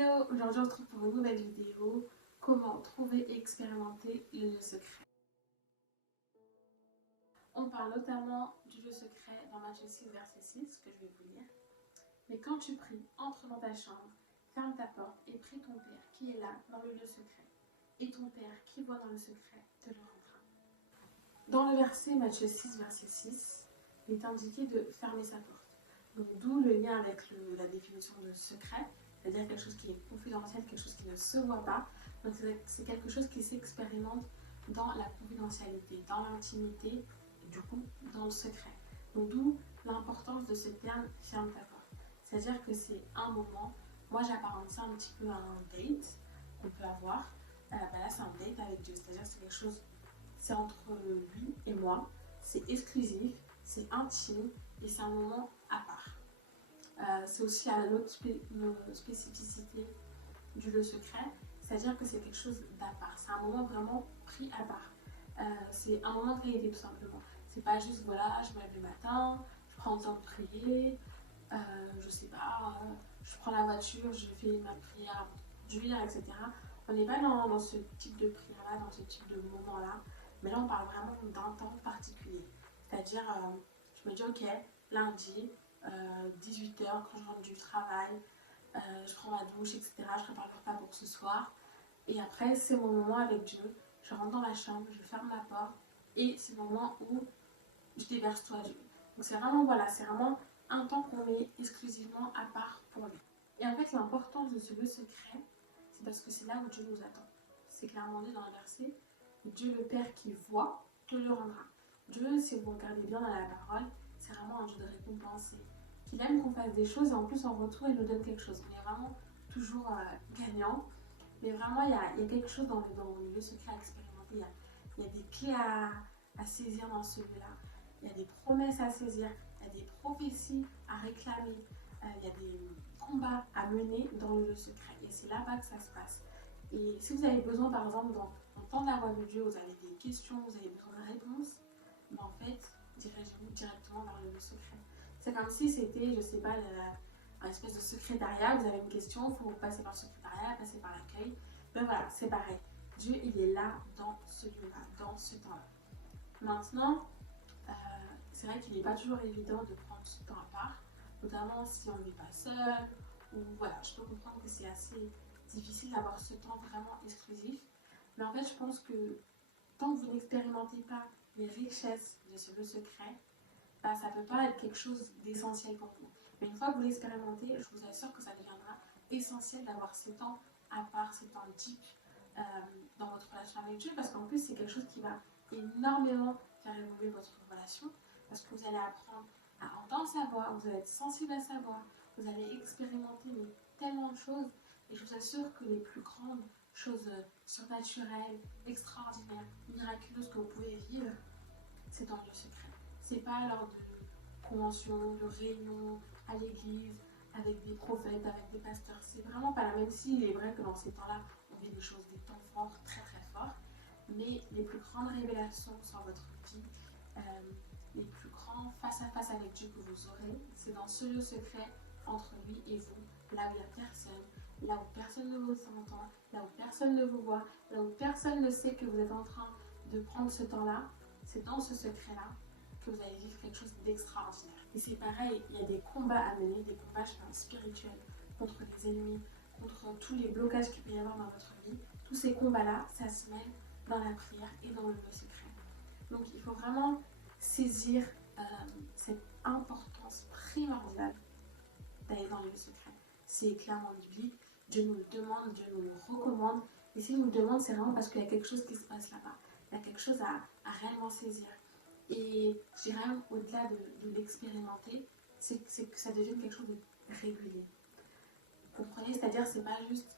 Hello, aujourd'hui on se retrouve pour une nouvelle vidéo. Comment trouver et expérimenter le jeu secret. On parle notamment du jeu secret dans Matthieu 6, verset 6, que je vais vous lire. Mais quand tu pries, entre dans ta chambre, ferme ta porte et prie ton Père qui est là dans le lieu secret. Et ton Père qui voit dans le secret te le rendra. Dans le verset Matthieu 6, verset 6, il est indiqué de fermer sa porte. Donc d'où le lien avec la définition de secret, c'est-à-dire quelque chose qui est confidentiel, quelque chose qui ne se voit pas. Donc c'est quelque chose qui s'expérimente dans la confidentialité, dans l'intimité, et du coup dans le secret. Donc d'où l'importance de ce terme ferme ta porte. C'est-à-dire que c'est un moment, moi j'apparente ça un petit peu à un date qu'on peut avoir. Là c'est un date avec Dieu, c'est-à-dire que c'est quelque chose, c'est entre lui et moi, c'est exclusif, c'est intime et c'est un moment à part. C'est aussi à notre spécificité du jeu secret, c'est-à-dire que c'est quelque chose d'à part. C'est un moment vraiment pris à part. C'est un moment de qualité tout simplement. C'est pas juste voilà, je me lève le matin, je prends le temps de prier, je sais pas, je prends la voiture, je fais ma prière du lire, etc. On n'est pas dans ce type de prière-là, dans ce type de moment-là, mais là on parle vraiment d'un temps particulier. C'est-à-dire, je me dis ok, lundi, 18h quand je rentre du travail, je prends ma douche, etc. Je prépare le repas pour ce soir. Et après, c'est mon moment avec Dieu. Je rentre dans ma chambre, je ferme la porte et c'est le moment où je déverse tout à Dieu. Donc c'est vraiment, voilà, c'est vraiment un temps qu'on met exclusivement à part pour lui. Et en fait, l'importance de ce lieu secret, c'est parce que c'est là où Dieu nous attend. C'est clairement dit dans le verset, Dieu le Père qui voit te le rendra. Dieu, si vous regardez bien dans la parole, c'est vraiment un Dieu de récompense. Qu'il aime qu'on fasse des choses et en plus en retour il nous donne quelque chose. On est vraiment toujours gagnant. Mais vraiment il y a quelque chose dans le lieu secret à expérimenter. Il y a des clés à saisir dans ce lieu-là. Il y a des promesses à saisir. Il y a des prophéties à réclamer. Il y a des combats à mener dans le lieu secret. Et c'est là-bas que ça se passe. Et si vous avez besoin, par exemple, d'entendre la voix de Dieu, vous avez des questions, vous avez besoin de réponses, mais en fait, dirigez-vous directement vers le lieu secret. C'est comme si c'était, je sais pas, un espèce de secrétariat. Vous avez une question, il faut passer par le secrétariat, passer par l'accueil. Ben voilà, c'est pareil. Dieu, il est là dans ce lieu-là, dans ce temps-là. Maintenant, c'est vrai qu'il n'est pas toujours évident de prendre ce temps à part, notamment si on n'est pas seul, ou voilà, je peux comprendre que c'est assez difficile d'avoir ce temps vraiment exclusif. Mais en fait, je pense que tant que vous n'expérimentez pas les richesses de ce lieu secret, bah, ça ne peut pas être quelque chose d'essentiel pour vous. Mais une fois que vous l'expérimentez, je vous assure que ça deviendra essentiel d'avoir ces temps à part, ces temps deep dans votre relation avec Dieu, parce qu'en plus, c'est quelque chose qui va énormément faire évoluer votre relation, parce que vous allez apprendre à entendre sa voix, vous allez être sensible à sa voix, vous allez expérimenter tellement de choses, et je vous assure que les plus grandes choses surnaturelles, extraordinaires, miraculeuses que vous pouvez vivre, c'est dans le secret. C'est pas lors de conventions, de réunions à l'église, avec des prophètes, avec des pasteurs. C'est vraiment pas là, même s'il est vrai que dans ces temps-là, on vit des choses, des temps forts, très très forts. Mais les plus grandes révélations sur votre vie, les plus grands face à face avec Dieu que vous aurez, c'est dans ce lieu secret entre lui et vous, là où il n'y a personne, là où personne ne vous entend, là où personne ne vous voit, là où personne ne sait que vous êtes en train de prendre ce temps-là. C'est dans ce secret-là que vous allez vivre quelque chose d'extraordinaire. Et c'est pareil, il y a des combats à mener, des combats spirituels contre les ennemis, contre tous les blocages qu'il peut y avoir dans votre vie. Tous ces combats-là, ça se mène dans la prière et dans le lieu secret. Donc il faut vraiment saisir cette importance primordiale d'aller dans le lieu secret. C'est clairement biblique, Dieu nous le demande, Dieu nous le recommande. Et s'il nous le demande, c'est vraiment parce qu'il y a quelque chose qui se passe là-bas. Il y a quelque chose à réellement saisir. Et je dirais même au-delà de l'expérimenter, c'est que ça devienne quelque chose de régulier. Vous comprenez? C'est-à-dire, c'est pas juste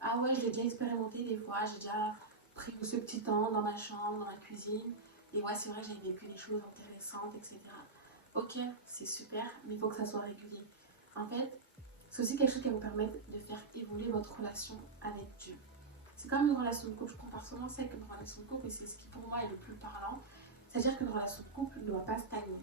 ah ouais, je l'ai déjà expérimenté des fois, j'ai déjà pris ce petit temps dans ma chambre, dans ma cuisine, et ouais, c'est vrai, j'ai vécu des choses intéressantes, etc. Ok, c'est super, mais il faut que ça soit régulier. En fait, c'est aussi quelque chose qui va vous permettre de faire évoluer votre relation avec Dieu. C'est comme une relation de couple, je compare souvent ça avec une relation de couple et c'est ce qui pour moi est le plus parlant. C'est-à-dire qu'une relation de couple ne doit pas stagner.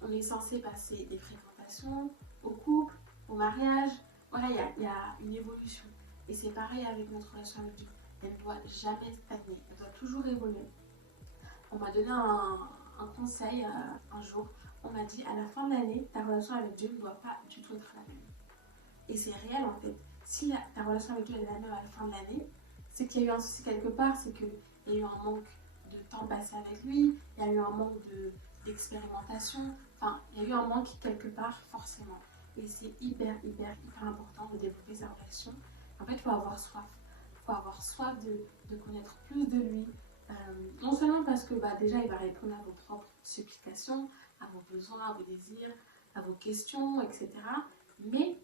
On est censé passer des fréquentations au couple, au mariage, voilà, il y a une évolution. Et c'est pareil avec notre relation avec Dieu. Elle ne doit jamais stagner, elle doit toujours évoluer. On m'a donné un conseil un jour. On m'a dit à la fin de l'année, ta relation avec Dieu ne doit pas du tout être la même. Et c'est réel en fait. Si ta relation avec Dieu est la même à la fin de l'année, c'est qu'il y a eu un souci quelque part, c'est qu'il y a eu un manque de temps passé avec lui, il y a eu un manque d'expérimentation, enfin, il y a eu un manque quelque part forcément. Et c'est hyper important de développer sa relation. En fait, il faut avoir soif. Il faut avoir soif de connaître plus de lui. Non seulement parce que déjà, il va répondre à vos propres supplications, à vos besoins, à vos désirs, à vos questions, etc. Mais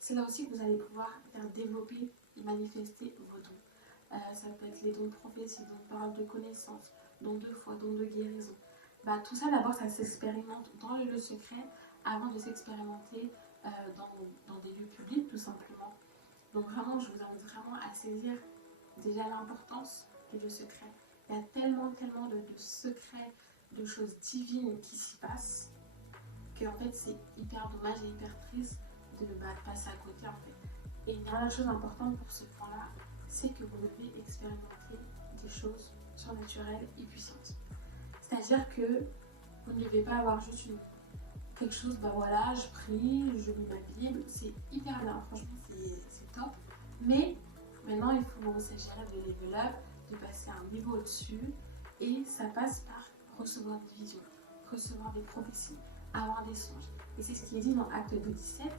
c'est là aussi que vous allez pouvoir faire développer et manifester vos dons. Ça peut être les dons de prophétie, dons de parole de connaissance, dons de foi, dons de guérison. Tout ça, d'abord, ça s'expérimente dans le lieu secret avant de s'expérimenter dans des lieux publics, tout simplement. Donc vraiment, je vous invite vraiment à saisir déjà l'importance des lieux secrets. Il y a tellement de secrets, de choses divines qui s'y passent, qu'en fait, c'est hyper dommage et hyper triste de passer à côté, en fait. Et une dernière chose importante pour ce point-là, c'est que vous devez expérimenter des choses surnaturelles et puissantes. C'est-à-dire que vous ne devez pas avoir juste quelque chose, voilà, je prie, je lis ma Bible, c'est hyper bien, franchement, c'est top. Mais maintenant, il faut s'agirait de level up, de passer à un niveau au-dessus, et ça passe par recevoir des visions, recevoir des prophéties, avoir des songes. Et c'est ce qui est dit dans Acte 2:17.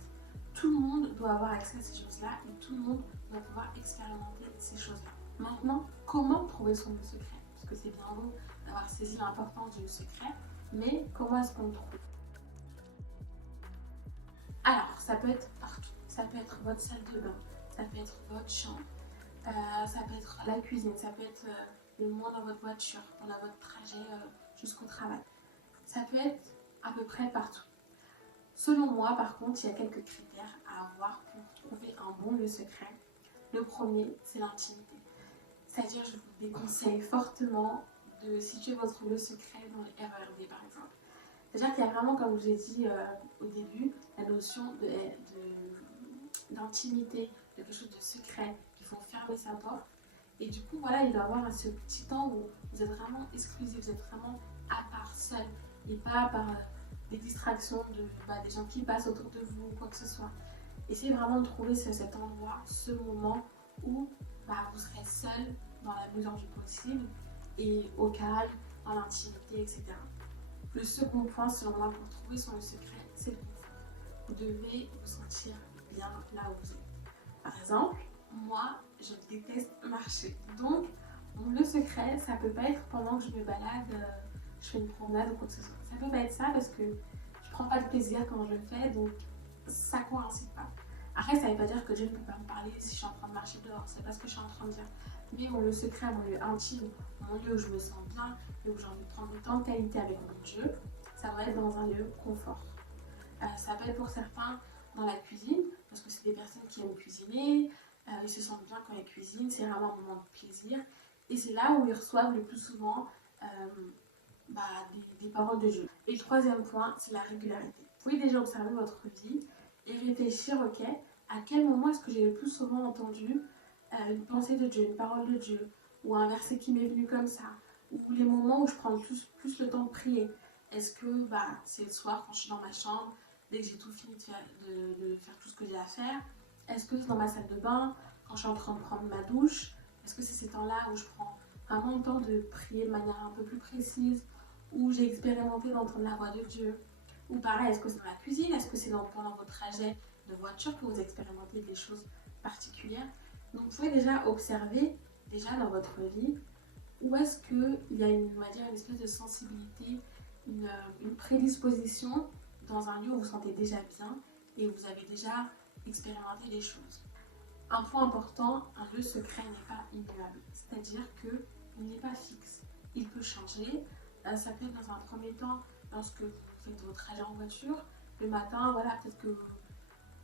Tout le monde doit avoir accès à ces choses-là et tout le monde doit pouvoir expérimenter ces choses-là. Maintenant, comment trouver son lieu secret? Parce que c'est bien beau d'avoir saisi l'importance du secret, mais comment est-ce qu'on le trouve? Alors, ça peut être partout. Ça peut être votre salle de bain, ça peut être votre chambre, ça peut être la cuisine, ça peut être le moment dans votre voiture, pendant votre trajet jusqu'au travail. Ça peut être à peu près partout. Selon moi, par contre, il y a quelques critères à avoir pour trouver un bon lieu secret. Le premier, c'est l'intimité. C'est-à-dire, je vous déconseille fortement de situer votre lieu secret dans les RERD, par exemple. C'est-à-dire qu'il y a vraiment, comme je vous ai dit au début, la notion d'intimité, de quelque chose de secret. Il faut fermer sa porte. Et du coup, voilà, il doit y avoir ce petit temps où vous êtes vraiment exclusif, vous êtes vraiment à part, seul, et pas par des distractions des gens qui passent autour de vous ou quoi que ce soit. Essayez vraiment de trouver cet endroit, ce moment où vous serez seul dans la mesure du possible et au calme, dans l'intimité, etc. Le second point, selon moi, pour trouver son secret, c'est le confort. Vous devez vous sentir bien là où vous êtes. Par exemple, moi, je déteste marcher. Donc, le secret, ça peut pas être pendant que je me balade, je fais une promenade ou quoi que ce soit. Ça peut pas être ça parce que je prends pas de plaisir quand je le fais, donc ça coïncide pas. Après, ça veut pas dire que Dieu ne peut pas me parler si je suis en train de marcher dehors, c'est pas ce que je suis en train de dire. Mais mon lieu secret, mon lieu intime, mon lieu où je me sens bien et où j'ai envie de prendre du temps de qualité avec mon Dieu, ça va être dans un lieu confort. Ça peut être pour certains dans la cuisine, parce que c'est des personnes qui aiment cuisiner, ils se sentent bien quand ils cuisinent, c'est vraiment un moment de plaisir. Et c'est là où ils reçoivent le plus souvent des paroles de Dieu. Et le troisième point, c'est la régularité. Vous pouvez déjà observer votre vie et réfléchir, ok, à quel moment est-ce que j'ai le plus souvent entendu une pensée de Dieu, une parole de Dieu, ou un verset qui m'est venu comme ça, ou les moments où je prends plus le temps de prier. Est-ce que c'est le soir quand je suis dans ma chambre, dès que j'ai tout fini de faire tout ce que j'ai à faire? Est-ce que c'est dans ma salle de bain, quand je suis en train de prendre ma douche? Est-ce que c'est ces temps-là où je prends vraiment le temps de prier de manière un peu plus précise, où j'ai expérimenté d'entendre la voix de Dieu? Ou pareil, est-ce que c'est dans la cuisine? Est-ce que c'est pendant votre trajet de voiture que vous expérimentez des choses particulières? Donc vous pouvez déjà observer, déjà dans votre vie, où est-ce qu'il y a une espèce de sensibilité, une prédisposition dans un lieu où vous vous sentez déjà bien et où vous avez déjà expérimenté les choses. Un point important, un lieu secret n'est pas immuable, c'est-à-dire qu'il n'est pas fixe, il peut changer. Ça peut être dans un premier temps, lorsque vous faites votre trajet en voiture, le matin, voilà, peut-être que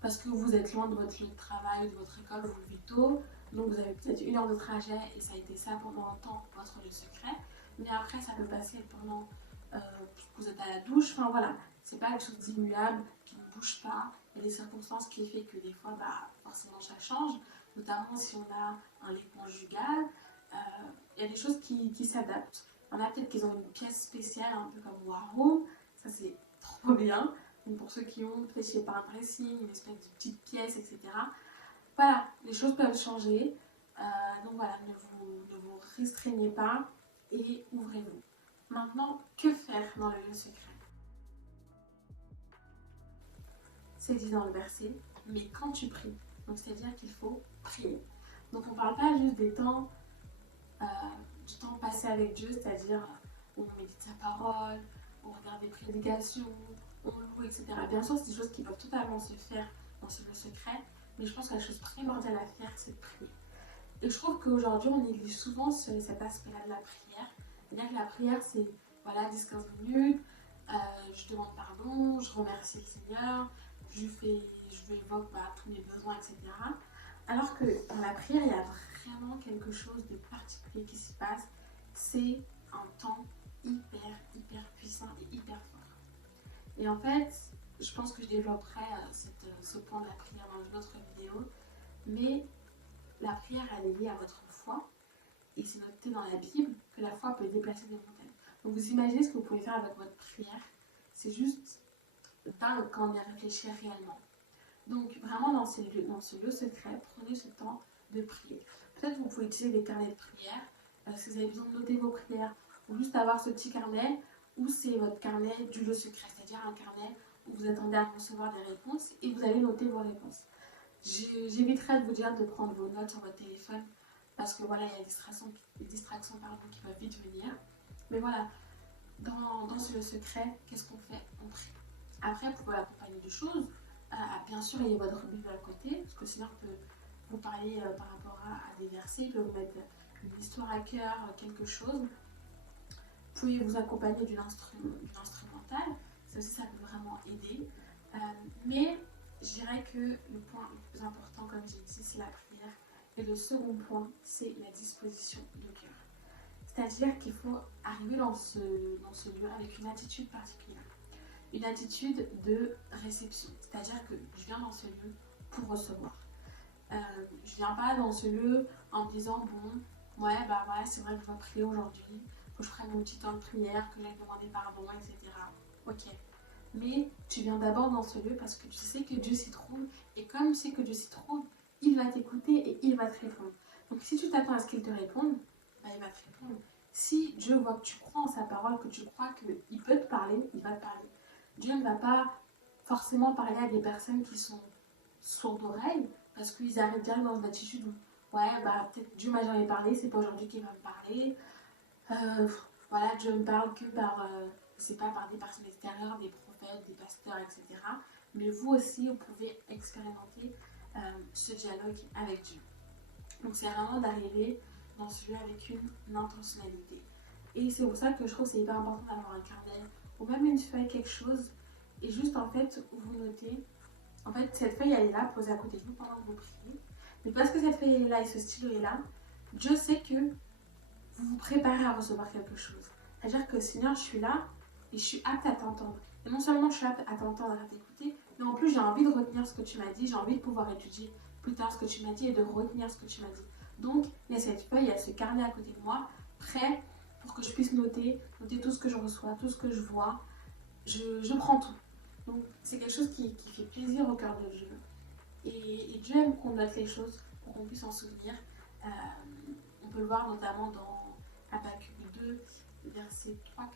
parce que vous êtes loin de votre lieu de travail, de votre école, vous levez tôt, donc vous avez peut-être 1 heure de trajet et ça a été ça pendant longtemps, votre lieu secret. Mais après, ça peut passer pendant vous êtes à la douche, enfin voilà, c'est pas quelque chose d'immuable qui ne bouge pas. Il y a des circonstances qui fait que des fois, forcément ça change, notamment si on a un lit conjugal, il y a des choses qui s'adaptent. Il y en a peut-être qui ont une pièce spéciale, un peu comme War Room, ça c'est trop bien. Donc pour ceux qui ont peut-être chez un dressing, une espèce de petite pièce, etc. Voilà, les choses peuvent changer. Donc voilà, ne vous restreignez pas et ouvrez-vous. Maintenant, que faire dans le lieu secret? C'est dit dans le verset, mais quand tu pries, donc c'est-à-dire qu'il faut prier. Donc on ne parle pas juste euh, du temps passé avec Dieu, c'est-à-dire où on médite sa parole, on regarde des prédications, on loue, etc. Bien sûr, c'est des choses qui peuvent totalement se faire dans ce lieu secret, mais je pense que la chose primordiale à faire, c'est de prier. Et je trouve qu'aujourd'hui, on néglige souvent cet aspect-là de la prière. C'est-à-dire que la prière, c'est voilà, 10-15 minutes, je demande pardon, je remercie le Seigneur, je évoque tous mes besoins, etc. Alors que dans la prière, il y a vraiment quelque chose de particulier qui s'y passe. C'est un temps hyper puissant et hyper fort. Et en fait, je pense que je développerai ce point de la prière dans une autre vidéo, mais la prière, elle est liée à votre foi. Et c'est noté dans la Bible que la foi peut déplacer des montagnes. Donc vous imaginez ce que vous pouvez faire avec votre prière. C'est juste dingue quand on y réfléchit réellement. Donc vraiment dans ce lieu secret, prenez ce temps de prier. Peut-être que vous pouvez utiliser des carnets de prière. Si vous avez besoin de noter vos prières, ou juste avoir ce petit carnet, ou c'est votre carnet du lieu secret, c'est-à-dire un carnet où vous attendez à recevoir des réponses et vous allez noter vos réponses. J'éviterai de vous dire de prendre vos notes sur votre téléphone parce que voilà, il y a des distractions qui peuvent vite venir. Mais voilà, dans ce lieu secret, qu'est-ce qu'on fait? On prie. Après, vous pouvez l'accompagner de choses. Bien sûr, il y a votre Bible à côté, parce que sinon, on peut vous parler par rapport à des versets, il peut vous mettre une histoire à cœur, quelque chose. Vous pouvez vous accompagner d'une instrumentale, ça aussi, ça peut vraiment aider. Mais je dirais que le point le plus important, comme j'ai dit, c'est la prière. Et le second point, c'est la disposition de cœur. C'est-à-dire qu'il faut arriver dans ce lieu avec une attitude particulière. Une attitude de réception. C'est-à-dire que je viens dans ce lieu pour recevoir. Je viens pas dans ce lieu en me disant, bon, ouais, c'est vrai que je dois prier aujourd'hui, que je prenne mon petit temps de prière, que j'aille demander pardon, etc. Ok. Mais tu viens d'abord dans ce lieu parce que tu sais que Dieu s'y trouve. Et comme tu sais que Dieu s'y trouve, il va t'écouter et il va te répondre. Donc si tu t'attends à ce qu'il te réponde, il va te répondre. Si Dieu voit que tu crois en sa parole, que tu crois qu'il peut te parler, il va te parler. Dieu ne va pas forcément parler à des personnes qui sont sourdes d'oreilles parce qu'ils arrivent direct dans une attitude où peut-être Dieu m'a jamais parlé, c'est pas aujourd'hui qu'il va me parler. Dieu me parle que c'est pas par des personnes extérieures, des prophètes, des pasteurs, etc. Mais vous aussi, vous pouvez expérimenter ce dialogue avec Dieu. Donc c'est vraiment d'arriver dans ce lieu avec une intentionnalité. Et c'est pour ça que je trouve que c'est hyper important d'avoir un carnet ou même une feuille, quelque chose, et juste en fait, vous notez. En fait, cette feuille, elle est là, posée à côté de vous pendant que vous priez. Mais parce que cette feuille est là et ce stylo est là, Dieu sait que vous vous préparez à recevoir quelque chose. C'est-à-dire que Seigneur, je suis là et je suis apte à t'entendre. Et non seulement je suis apte à t'entendre, à t'écouter, mais en plus j'ai envie de retenir ce que tu m'as dit, j'ai envie de pouvoir étudier plus tard ce que tu m'as dit et de retenir ce que tu m'as dit. Donc, il y a cette feuille, il y a ce carnet à côté de moi, prêt pour que je puisse noter tout ce que je reçois, tout ce que je vois. Je prends tout. Donc, c'est quelque chose qui fait plaisir au cœur de Dieu. Et Dieu aime qu'on note les choses pour qu'on puisse en souvenir. On peut le voir notamment dans Habakkuk 2, versets 3-4,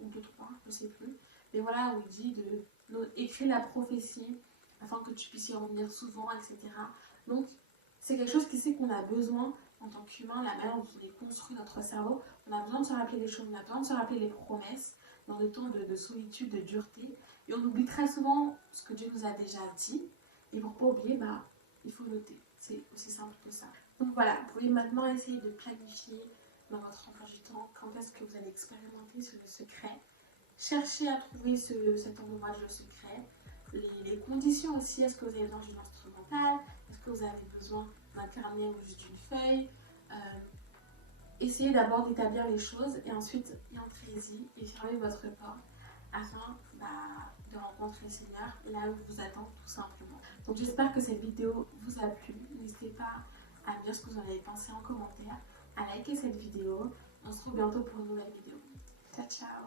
ou 2-3, je ne sais plus. Mais voilà, où il dit d'écrire la prophétie afin que tu puisses y revenir souvent, etc. Donc, c'est quelque chose qui sait qu'on a besoin en tant qu'humain, la manière dont on est construit notre cerveau. On a besoin de se rappeler des choses, on a besoin de se rappeler les promesses dans des temps de solitude, de dureté. Et on oublie très souvent ce que Dieu nous a déjà dit. Et pour ne pas oublier, il faut noter. C'est aussi simple que ça. Donc voilà, vous pouvez maintenant essayer de planifier dans votre emploi du temps quand est-ce que vous allez expérimenter ce secret. Cherchez à trouver cet endroit de secret. Les conditions aussi, est-ce que vous avez besoin d'une instrumentale? Est-ce que vous avez besoin d'un carnet ou juste d'une feuille? essayez d'abord d'établir les choses et ensuite entrez-y et fermez votre porte afin de rencontrer le Seigneur là où vous attend tout simplement. Donc j'espère que cette vidéo vous a plu. N'hésitez pas à me dire ce que vous en avez pensé en commentaire, à liker cette vidéo. On se retrouve bientôt pour une nouvelle vidéo. Ciao ciao.